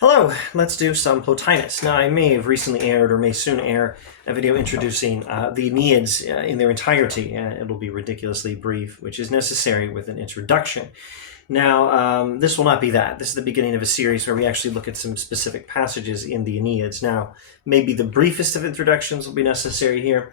Hello, let's do some Plotinus. Now, I may have recently aired or may soon air a video introducing the Aeneids in their entirety. It'll be ridiculously brief, which is necessary with an introduction. Now, this will not be that. This is the beginning of a series where we actually look at some specific passages in the Aeneids. Now, maybe the briefest of introductions will be necessary here.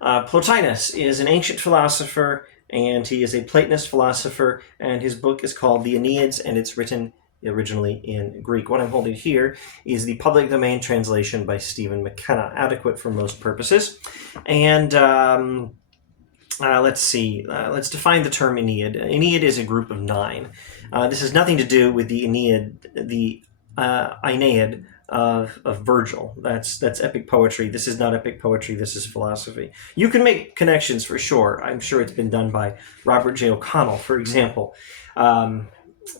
Plotinus is an ancient philosopher, and he is a Platonist philosopher, and his book is called The Aeneids, and it's written originally in Greek. What I'm holding here is the public domain translation by Stephen McKenna, adequate for most purposes. And let's see. Let's define the term Aeneid. Aeneid is a group of 9. This has nothing to do with the Aeneid, the Aeneid of Virgil. That's epic poetry. This is not epic poetry. This is philosophy. You can make connections for sure. I'm sure it's been done by Robert J. O'Connell, for example.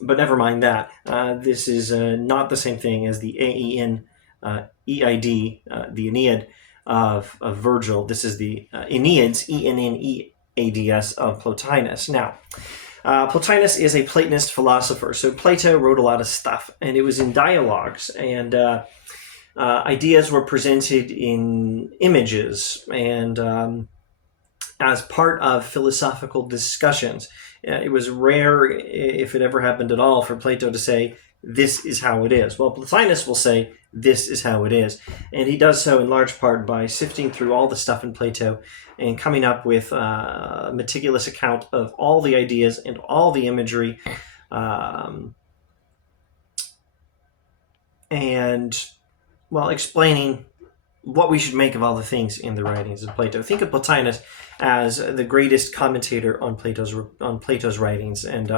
But never mind that. This is not the same thing as the Aeneid, the Aeneid of Virgil. This is the Aeneads, Enneads, of Plotinus. Now, Plotinus is a Platonist philosopher. So Plato wrote a lot of stuff, and it was in dialogues, and ideas were presented in images and as part of philosophical discussions. It was rare, if it ever happened at all, for Plato to say, this is how it is. Well, Plotinus will say, this is how it is. And he does so in large part by sifting through all the stuff in Plato and coming up with a meticulous account of all the ideas and all the imagery. Explaining what we should make of all the things in the writings of Plato. Think of Plotinus as the greatest commentator on Plato's writings, and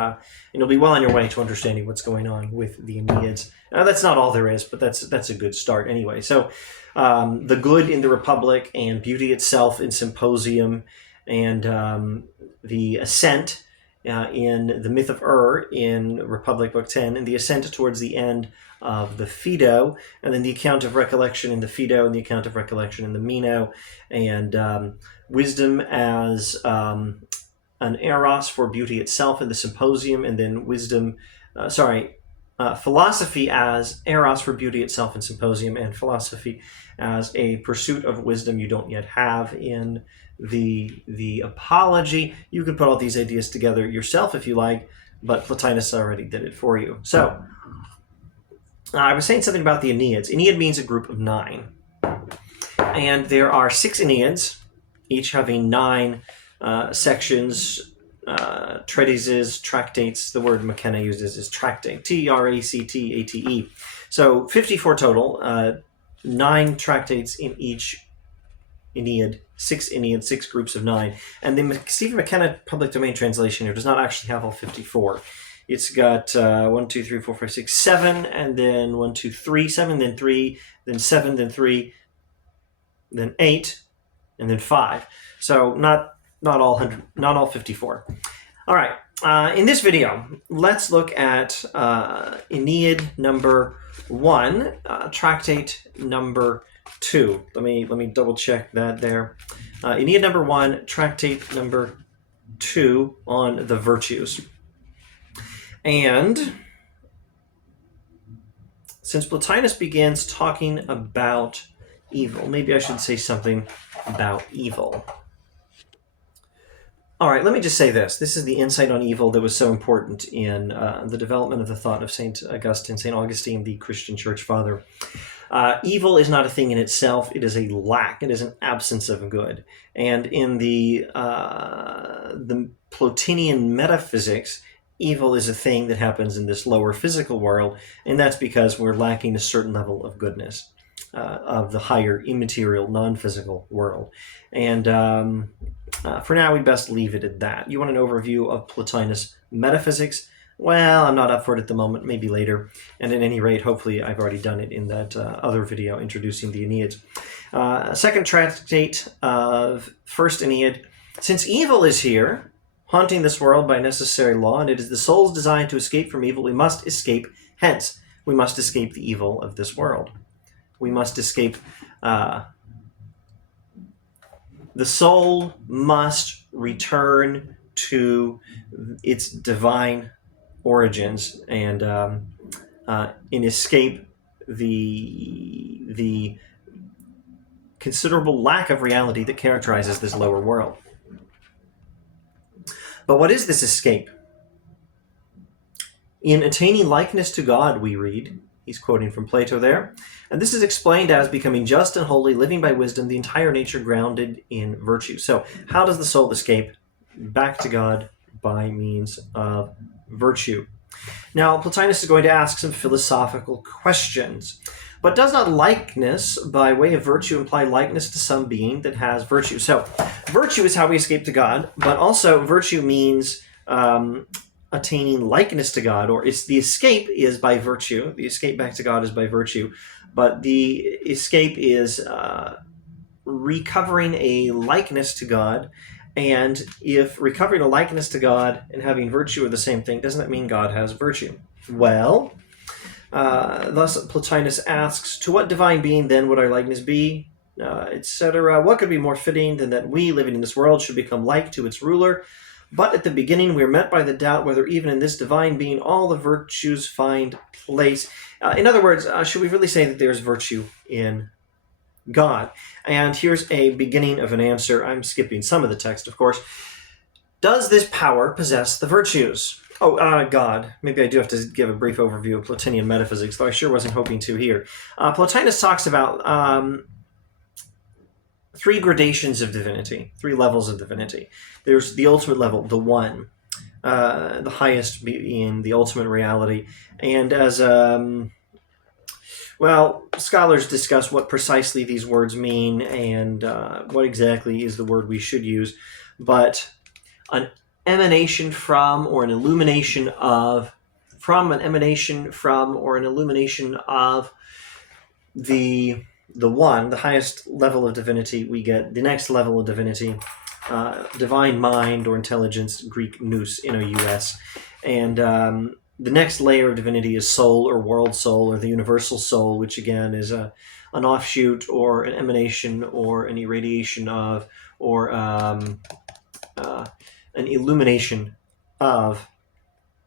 you'll be well on your way to understanding what's going on with the Aeneids. That's not all there is, but that's a good start anyway. So the good in the Republic and beauty itself in Symposium, and the ascent in the Myth of in Republic Book 10, and the ascent towards the end of the Phaedo, and then the account of recollection in the Phaedo and the account of recollection in the Meno, and wisdom as an eros for beauty itself in the Symposium, and then philosophy as eros for beauty itself in Symposium, and philosophy as a pursuit of wisdom you don't yet have in the Apology. You can put all these ideas together yourself if you like, but Plotinus already did it for you. So, I was saying something about the Aeneids. Aeneid means a group of 9. And there are 6 Aeneids, each having 9 sections, treatises, tractates. The word McKenna uses is tractate, Tractate. So 54 total, 9 tractates in each Aeneid, 6 Aeneids, 6 groups of 9. And the Stephen McKenna public domain translation here does not actually have all 54. It's got 1, 2, 3, 4, 5, 6, 7, and then 1, 2, 3, 7, then 3, then 7, then 3, then 8, and then 5. So not all 54. All right. In this video, let's look at Aeneid number 1, tractate number 2. Let me double check that there. Aeneid number 1, tractate number 2 on the virtues. And since Plotinus begins talking about evil, maybe I should say something about evil. All right, let me just say this. This is the insight on evil that was so important in the development of the thought of St. Augustine, the Christian church father. Evil is not a thing in itself. It is a lack. It is an absence of good. And in the Plotinian metaphysics, evil is a thing that happens in this lower physical world, and that's because we're lacking a certain level of goodness of the higher immaterial, non-physical world. And for now, we'd best leave it at that. You want an overview of Plotinus metaphysics? Well, I'm not up for it at the moment, maybe later. And at any rate, hopefully I've already done it in that other video introducing the Aeneids. Second tractate of First Aeneid. Since evil is here, haunting this world by necessary law, and it is the soul's design to escape from evil, we must escape hence. We must escape the evil of this world. We must escape. The soul must return to its divine origins, and in escape the considerable lack of reality that characterizes this lower world. But what is this escape? In attaining likeness to God, we read, he's quoting from Plato there, and this is explained as becoming just and holy, living by wisdom, the entire nature grounded in virtue. So how does the soul escape back to God? By means of virtue. Now, Plotinus is going to ask some philosophical questions. But does not likeness by way of virtue imply likeness to some being that has virtue? So virtue is how we escape to God, but also virtue means attaining likeness to God, or it's the escape is by virtue. The escape back to God is by virtue, but the escape is recovering a likeness to God. And if recovering a likeness to God and having virtue are the same thing, doesn't that mean God has virtue? Well, thus Plotinus asks, to what divine being then would our likeness be, etc.? What could be more fitting than that we, living in this world, should become like to its ruler? But at the beginning we are met by the doubt whether even in this divine being all the virtues find place. In other words, should we really say that there's virtue in God? And here's a beginning of an answer. I'm skipping some of the text, of course. Does this power possess the virtues? God. Maybe I do have to give a brief overview of Plotinian metaphysics, though I sure wasn't hoping to here. Plotinus talks about three gradations of divinity, three levels of divinity. There's the ultimate level, the one, the highest being the ultimate reality. And as scholars discuss what precisely these words mean and what exactly is the word we should use, but an emanation from or an illumination of, the one, the highest level of divinity, we get the next level of divinity, divine mind or intelligence, Greek nous, N-O-U-S, and the next layer of divinity is soul or world soul or the universal soul, which again is an offshoot or an emanation or an irradiation of, or an illumination of,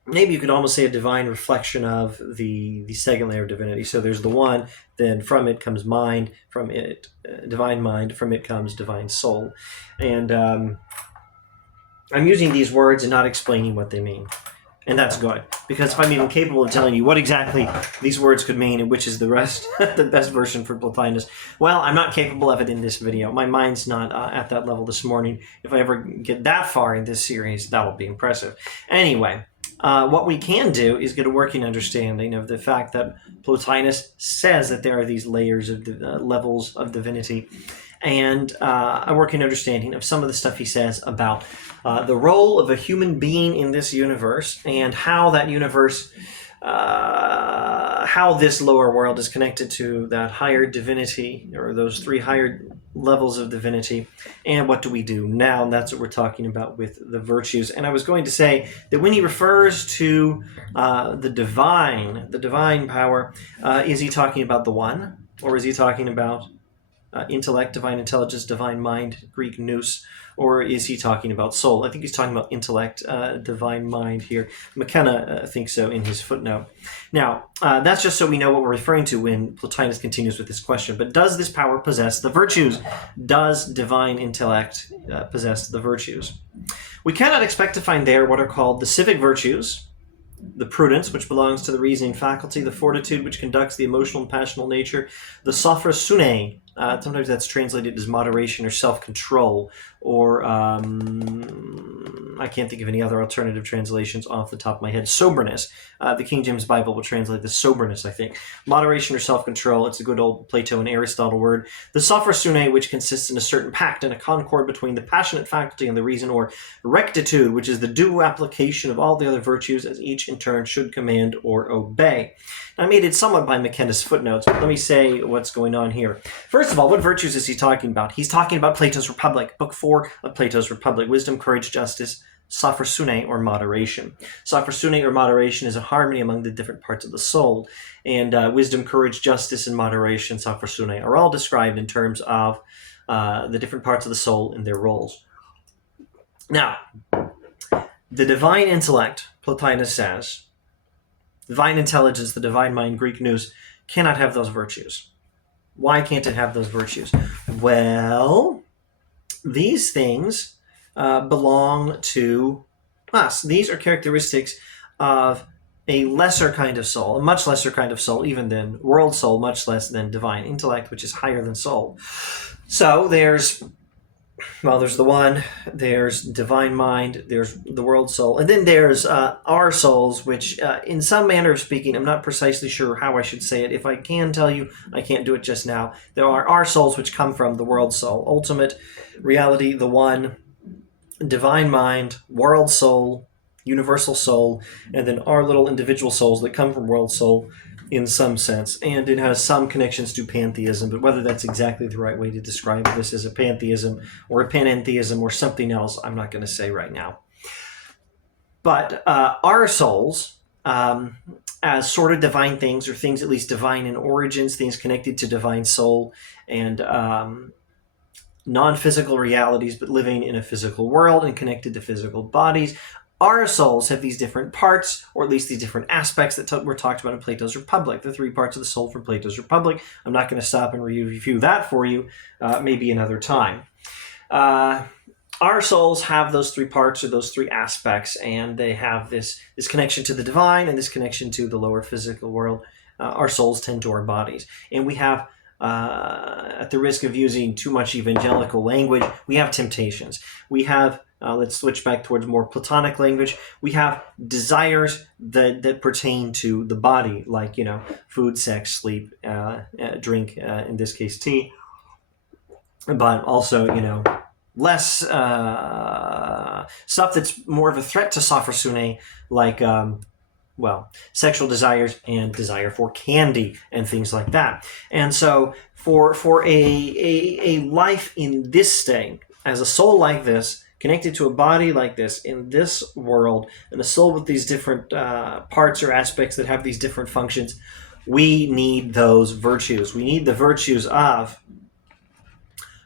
maybe you could almost say a divine reflection of the second layer of divinity. So there's the one, then from it comes mind, from it divine mind, from it comes divine soul. And I'm using these words and not explaining what they mean. And that's good, because if I'm even capable of telling you what exactly these words could mean and which is the best version for Plotinus, well, I'm not capable of it in this video. My mind's not at that level this morning. If I ever get that far in this series, that will be impressive. Anyway, what we can do is get a working understanding of the fact that Plotinus says that there are these layers of levels of divinity, and a working understanding of some of the stuff he says about the role of a human being in this universe and how that universe, how this lower world is connected to that higher divinity, or those three higher levels of divinity, and what do we do now? And that's what we're talking about with the virtues. And I was going to say that when he refers to the divine power, is he talking about the one, or is he talking about intellect, divine intelligence, divine mind, Greek nous, or is he talking about soul? I think he's talking about intellect, divine mind here. McKenna thinks so in his footnote. Now, that's just so we know what we're referring to when Plotinus continues with this question. But does this power possess the virtues? Does divine intellect possess the virtues? We cannot expect to find there what are called the civic virtues, the prudence, which belongs to the reasoning faculty, the fortitude, which conducts the emotional and passional nature, the sophrosune, sometimes that's translated as moderation or self-control, or I can't think of any other alternative translations off the top of my head. Soberness. The King James Bible will translate the soberness, I think. Moderation or self-control, it's a good old Plato and Aristotle word. The sophrosune, which consists in a certain pact and a concord between the passionate faculty and the reason, or rectitude, which is the due application of all the other virtues as each in turn should command or obey. I made it somewhat by McKenna's footnotes, but let me say what's going on here. First of all, what virtues is he talking about? He's talking about Plato's Republic, Book 4 of Plato's Republic, wisdom, courage, justice, sophrosune, or moderation. Sophrosune, or moderation, is a harmony among the different parts of the soul, and wisdom, courage, justice, and moderation, sophrosune, are all described in terms of the different parts of the soul and their roles. Now, the divine intellect, Plotinus says, divine intelligence, the divine mind, Greek nous, cannot have those virtues. Why can't it have those virtues? Well, these things belong to us. These are characteristics of a lesser kind of soul, a much lesser kind of soul, even than world soul, much less than divine intellect, which is higher than soul. So there's the one, there's divine mind, there's the world soul, and then there's our souls, which in some manner of speaking, I'm not precisely sure how I should say it. If I can tell you, I can't do it just now. There are our souls which come from the world soul, ultimate reality, the one, divine mind, world soul, universal soul, and then our little individual souls that come from world soul in some sense. And it has some connections to pantheism, but whether that's exactly the right way to describe this as a pantheism or a panentheism or something else, I'm not going to say right now. But our souls, as sort of divine things, or things at least divine in origins, things connected to divine soul, and non-physical realities, but living in a physical world and connected to physical bodies. Our souls have these different parts, or at least these different aspects that were talked about in Plato's Republic, the 3 parts of the soul from Plato's Republic. I'm not going to stop and review that for you, maybe another time. Our souls have those 3 parts, or those 3 aspects, and they have this connection to the divine and this connection to the lower physical world. Our souls tend to our bodies. And we have, at the risk of using too much evangelical language, we have temptations. We have, let's switch back towards more Platonic language. We have desires that pertain to the body, like, food, sex, sleep, drink, in this case tea, but also, less stuff that's more of a threat to sophrosyne, like sexual desires and desire for candy and things like that. And so for a life in this state, as a soul like this, connected to a body like this, in this world, and a soul with these different parts or aspects that have these different functions, we need those virtues. We need the virtues of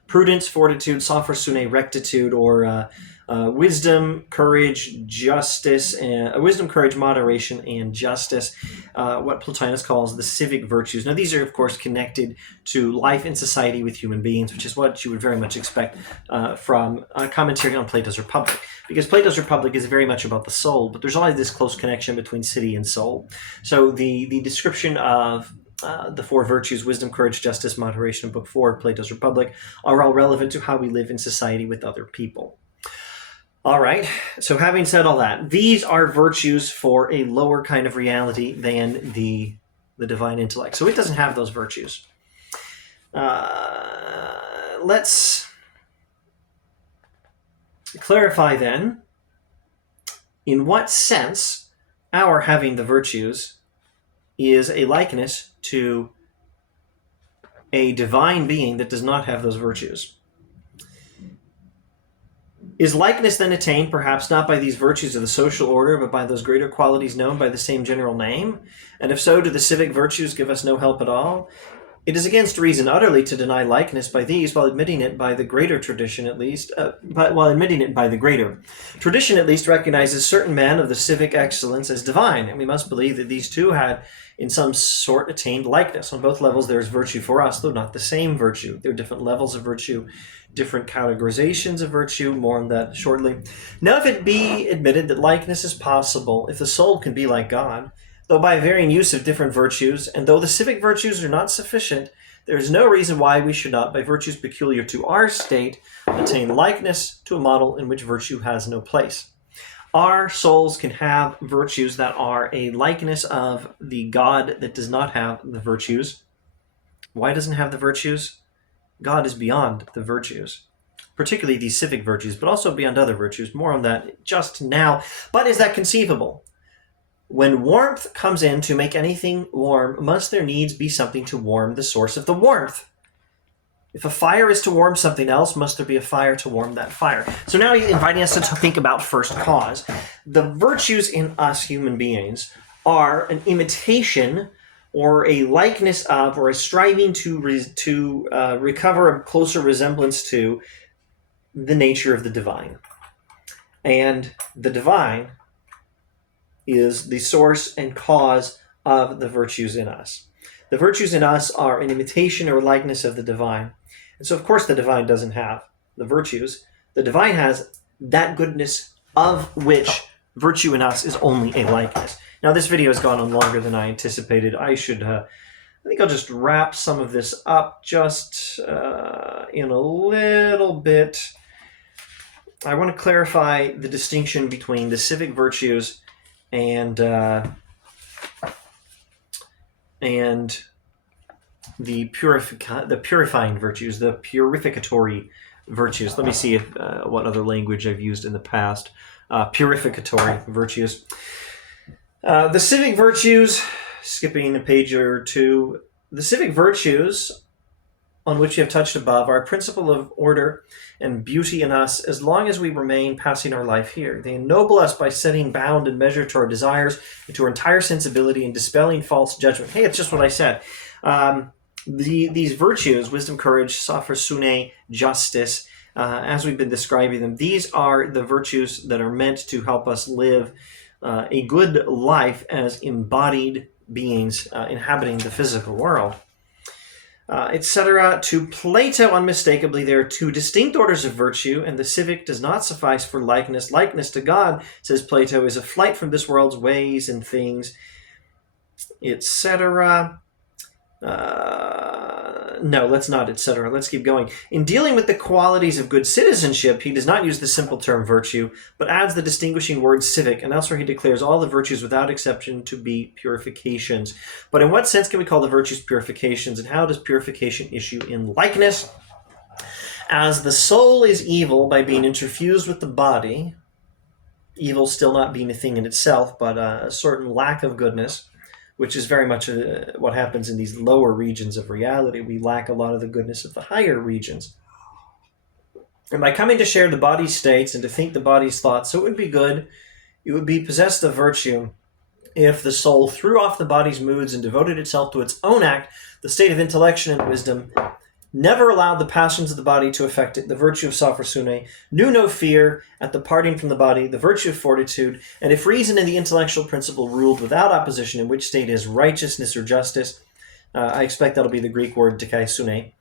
prudence, fortitude, sophrosyne, rectitude, or wisdom, courage, justice, wisdom, courage, moderation, and justice, what Plotinus calls the civic virtues. Now, these are, of course, connected to life in society with human beings, which is what you would very much expect from a commentary on Plato's Republic, because Plato's Republic is very much about the soul, but there's always this close connection between city and soul. So the description of the 4 virtues, wisdom, courage, justice, moderation, in Book 4 of Plato's Republic, are all relevant to how we live in society with other people. All right, so having said all that, these are virtues for a lower kind of reality than the divine intellect. So it doesn't have those virtues. Let's clarify then, in what sense our having the virtues is a likeness to a divine being that does not have those virtues. Is likeness then attained perhaps not by these virtues of the social order, but by those greater qualities known by the same general name? And if so, do the civic virtues give us no help at all? It is against reason utterly to deny likeness by these, while admitting it by the greater tradition at least, Tradition at least recognizes certain men of the civic excellence as divine, and we must believe that these two had in some sort attained likeness. On both levels there is virtue for us, though not the same virtue. There are different levels of virtue, different categorizations of virtue, more on that shortly. Now if it be admitted that likeness is possible, if the soul can be like God, though by a varying use of different virtues, and though the civic virtues are not sufficient, there is no reason why we should not, by virtues peculiar to our state, attain likeness to a model in which virtue has no place. Our souls can have virtues that are a likeness of the God that does not have the virtues. Why doesn't it have the virtues? God is beyond the virtues, particularly these civic virtues, but also beyond other virtues. More on that just now. But is that conceivable? When warmth comes in to make anything warm, must there needs be something to warm the source of the warmth? If a fire is to warm something else, must there be a fire to warm that fire? So now he's inviting us to think about first cause. The virtues in us human beings are an imitation or a likeness of, or a striving to recover a closer resemblance to the nature of the divine. And the divine is the source and cause of the virtues in us. The virtues in us are an imitation or likeness of the divine. And so, of course, the divine doesn't have the virtues. The divine has that goodness of which virtue in us is only a likeness. Now, this video has gone on longer than I anticipated. I think I'll just wrap some of this up just in a little bit. I want to clarify the distinction between the civic virtues and the purifying virtues, the purificatory virtues. Let me see what other language I've used in the past. Purificatory virtues. The civic virtues, skipping a page or two, the civic virtues on which we have touched above are a principle of order and beauty in us as long as we remain passing our life here. They ennoble us by setting bound and measure to our desires and to our entire sensibility and dispelling false judgment. Hey, it's just what I said. These virtues, wisdom, courage, sophrosune, justice, as we've been describing them, these are the virtues that are meant to help us live a good life as embodied beings inhabiting the physical world. Etc. To Plato, unmistakably, there are two distinct orders of virtue, and the civic does not suffice for likeness. Likeness to God, says Plato, is a flight from this world's ways and things, etc. No, let's not, etc. Let's keep going. In dealing with the qualities of good citizenship, he does not use the simple term virtue, but adds the distinguishing word civic, and elsewhere he declares all the virtues without exception to be purifications. But in what sense can we call the virtues purifications, and how does purification issue in likeness? As the soul is evil by being interfused with the body, evil still not being a thing in itself, but a certain lack of goodness, which is very much what happens in these lower regions of reality. We lack a lot of the goodness of the higher regions. And by coming to share the body's states and to think the body's thoughts, so it would be good, it would be possessed of virtue if the soul threw off the body's moods and devoted itself to its own act, the state of intellection and wisdom, never allowed the passions of the body to affect it, the virtue of sophrosune, knew no fear at the parting from the body, the virtue of fortitude, and if reason and the intellectual principle ruled without opposition, in which state is righteousness or justice, I expect that'll be the Greek word dikaisune,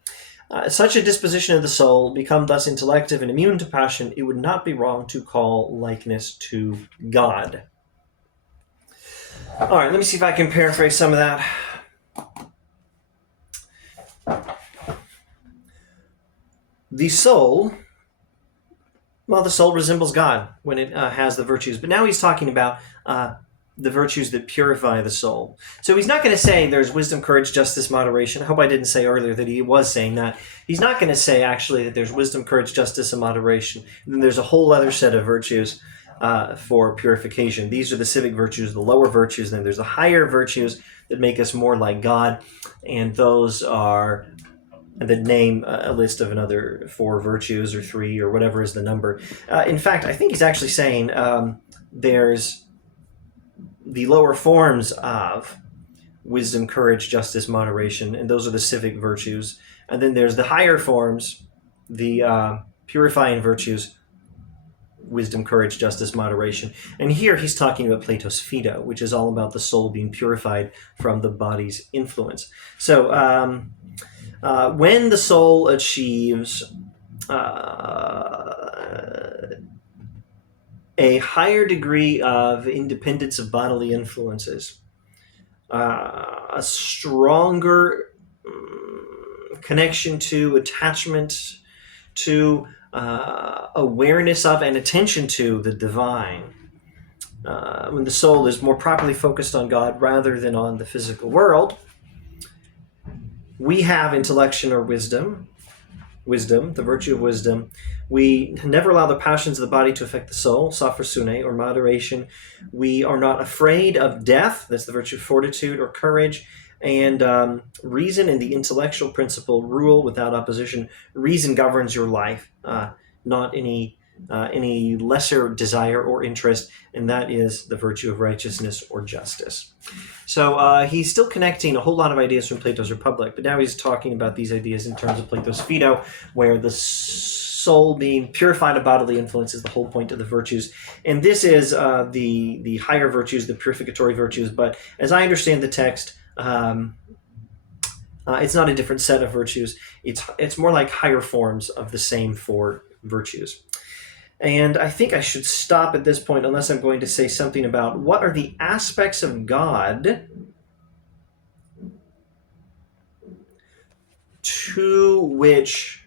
such a disposition of the soul, become thus intellective and immune to passion, it would not be wrong to call likeness to God. All right, let me see if I can paraphrase some of that. The soul resembles God when it has the virtues. But now he's talking about the virtues that purify the soul. So he's not going to say there's wisdom, courage, justice, moderation. I hope I didn't say earlier that he was saying that. He's not going to say, actually, that there's wisdom, courage, justice, and moderation. And then there's a whole other set of virtues for purification. These are the civic virtues, the lower virtues. Then there's the higher virtues that make us more like God. And those are... and then name a list of another 4 virtues or 3 or whatever is the number. In fact, I think he's actually saying there's the lower forms of wisdom, courage, justice, moderation, and those are the civic virtues. And then there's the higher forms, the purifying virtues, wisdom, courage, justice, moderation. And here he's talking about Plato's Phaedo, which is all about the soul being purified from the body's influence. So, when the soul achieves a higher degree of independence of bodily influences, a stronger connection to, attachment to, awareness of, and attention to the divine, when the soul is more properly focused on God rather than on the physical world, we have intellection or wisdom, the virtue of wisdom. We never allow the passions of the body to affect the soul, sophrosune, or moderation. We are not afraid of death, that's the virtue of fortitude or courage. And reason and the intellectual principle rule without opposition. Reason governs your life, not any lesser desire or interest, and that is the virtue of righteousness or justice. So he's still connecting a whole lot of ideas from Plato's Republic, but now he's talking about these ideas in terms of Plato's Phaedo, where the soul being purified of bodily influence is the whole point of the virtues. And this is the higher virtues, the purificatory virtues, but as I understand the text, It's not a different set of virtues. It's more like higher forms of the same four virtues. And I think I should stop at this point unless I'm going to say something about what are the aspects of God to which,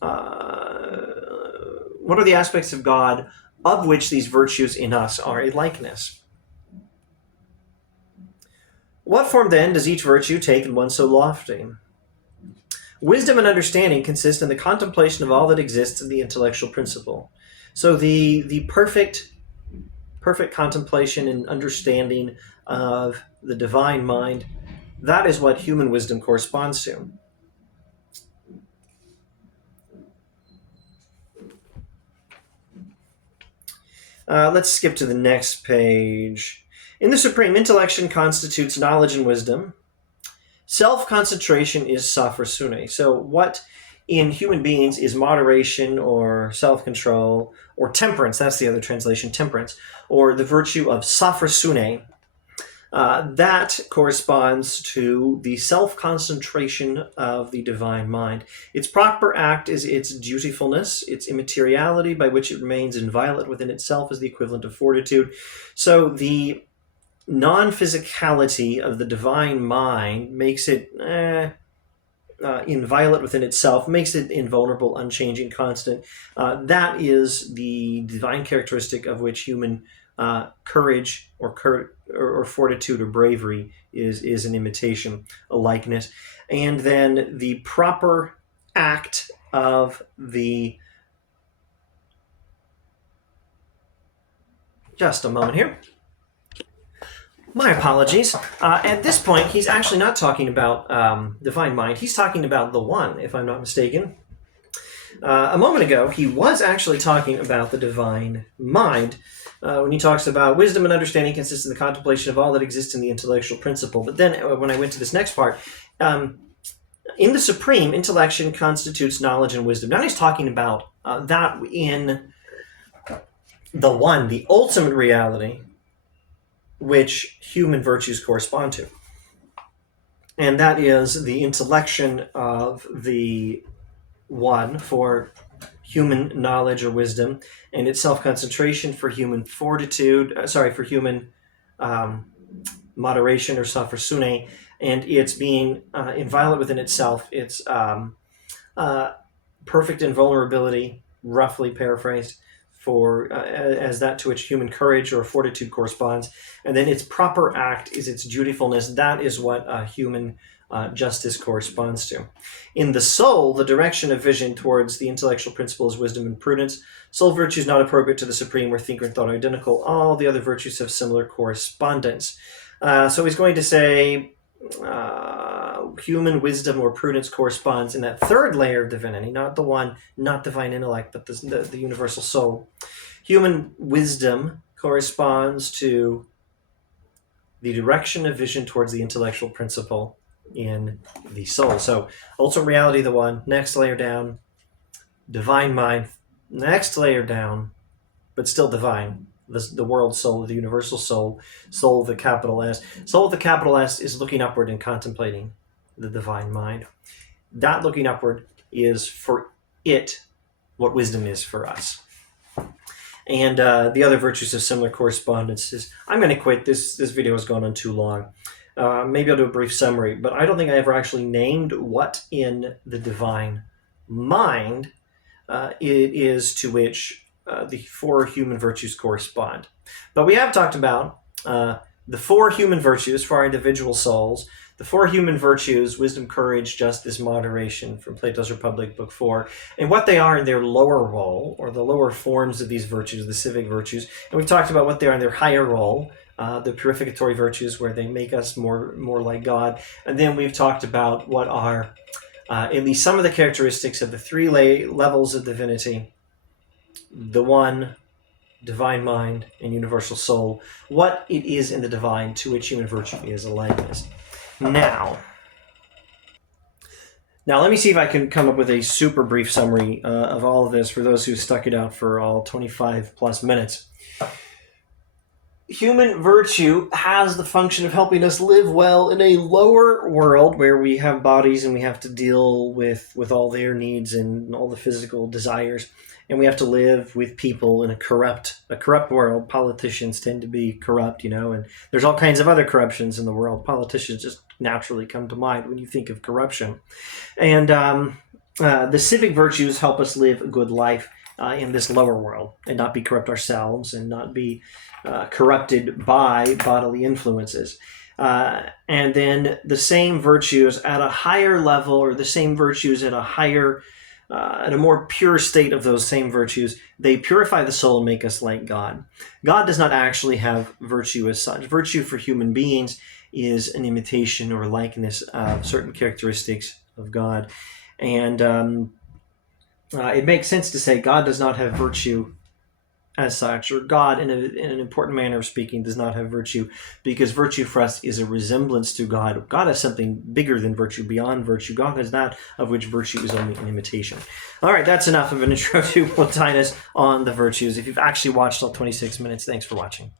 what are the aspects of God of which these virtues in us are a likeness? What form then does each virtue take in one so lofty? Wisdom and understanding consist in the contemplation of all that exists in the intellectual principle. So the perfect contemplation and understanding of the divine mind, that is what human wisdom corresponds to. Let's skip to the next page. In the supreme, intellection constitutes knowledge and wisdom. Self-concentration is saphrosune. So what in human beings is moderation or self-control or temperance, that's the other translation, temperance, or the virtue of saphrosune, that corresponds to the self-concentration of the divine mind. Its proper act is its dutifulness, its immateriality by which it remains inviolate within itself is the equivalent of fortitude. So the non-physicality of the divine mind makes it inviolate within itself, makes it invulnerable, unchanging, constant. That is the divine characteristic of which human courage or fortitude or bravery is an imitation, a likeness. And then the proper act of the... Just a moment here. My apologies. At this point, he's actually not talking about divine mind. He's talking about the one, if I'm not mistaken. A moment ago, he was actually talking about the divine mind when he talks about wisdom and understanding consists in the contemplation of all that exists in the intellectual principle. But then when I went to this next part, in the supreme, intellection constitutes knowledge and wisdom. Now he's talking about that in the one, the ultimate reality, which human virtues correspond to. And that is the intellection of the one for human knowledge or wisdom, and its self-concentration for human fortitude, for human moderation or saphrosune, and its being inviolate within itself, its perfect invulnerability, roughly paraphrased, for as that to which human courage or fortitude corresponds. And then its proper act is its dutifulness. That is what human justice corresponds to. In the soul, the direction of vision towards the intellectual principle is wisdom and prudence. Soul virtue is not appropriate to the supreme, where thinker and thought are identical. All the other virtues have similar correspondence. So he's going to say human wisdom or prudence corresponds in that third layer of divinity, not the one, not divine intellect, but the universal soul. Human wisdom corresponds to the direction of vision towards the intellectual principle in the soul. So ultimate reality, the one, next layer down, divine mind, next layer down, but still divine, the world soul, the universal soul, soul with a capital S. Soul with a capital S is looking upward and contemplating the divine mind. That looking upward is for it what wisdom is for us. And the other virtues have similar correspondences. I'm going to quit. This video has gone on too long. Maybe I'll do a brief summary, but I don't think I ever actually named what in the divine mind it is to which the four human virtues correspond. But we have talked about the four human virtues for our individual souls, the four human virtues, wisdom, courage, justice, moderation, from Plato's Republic, Book 4, and what they are in their lower role, or the lower forms of these virtues, the civic virtues. And we've talked about what they are in their higher role, the purificatory virtues, where they make us more like God. And then we've talked about what are at least some of the characteristics of the three levels of divinity, the one, divine mind, and universal soul, what it is in the divine to which human virtue is a likeness. Now let me see if I can come up with a super brief summary of all of this for those who stuck it out for all 25 plus minutes. human virtue has the function of helping us live well in a lower world where we have bodies and we have to deal with all their needs and all the physical desires, and we have to live with people in a corrupt world. Politicians tend to be corrupt, and there's all kinds of other corruptions in the world. Politicians just naturally come to mind when you think of corruption. And the civic virtues help us live a good life in this lower world and not be corrupt ourselves and not be corrupted by bodily influences. And then the same virtues at a higher level, or the same virtues at a more pure state of those same virtues, they purify the soul and make us like God. God does not actually have virtue as such. Virtue for human beings is an imitation or likeness of certain characteristics of God. And it makes sense to say God does not have virtue as such, or God, in an important manner of speaking, does not have virtue, because virtue for us is a resemblance to God. God has something bigger than virtue, beyond virtue. God has that of which virtue is only an imitation. All right, that's enough of an intro to Plotinus on the virtues. If you've actually watched all 26 minutes, thanks for watching.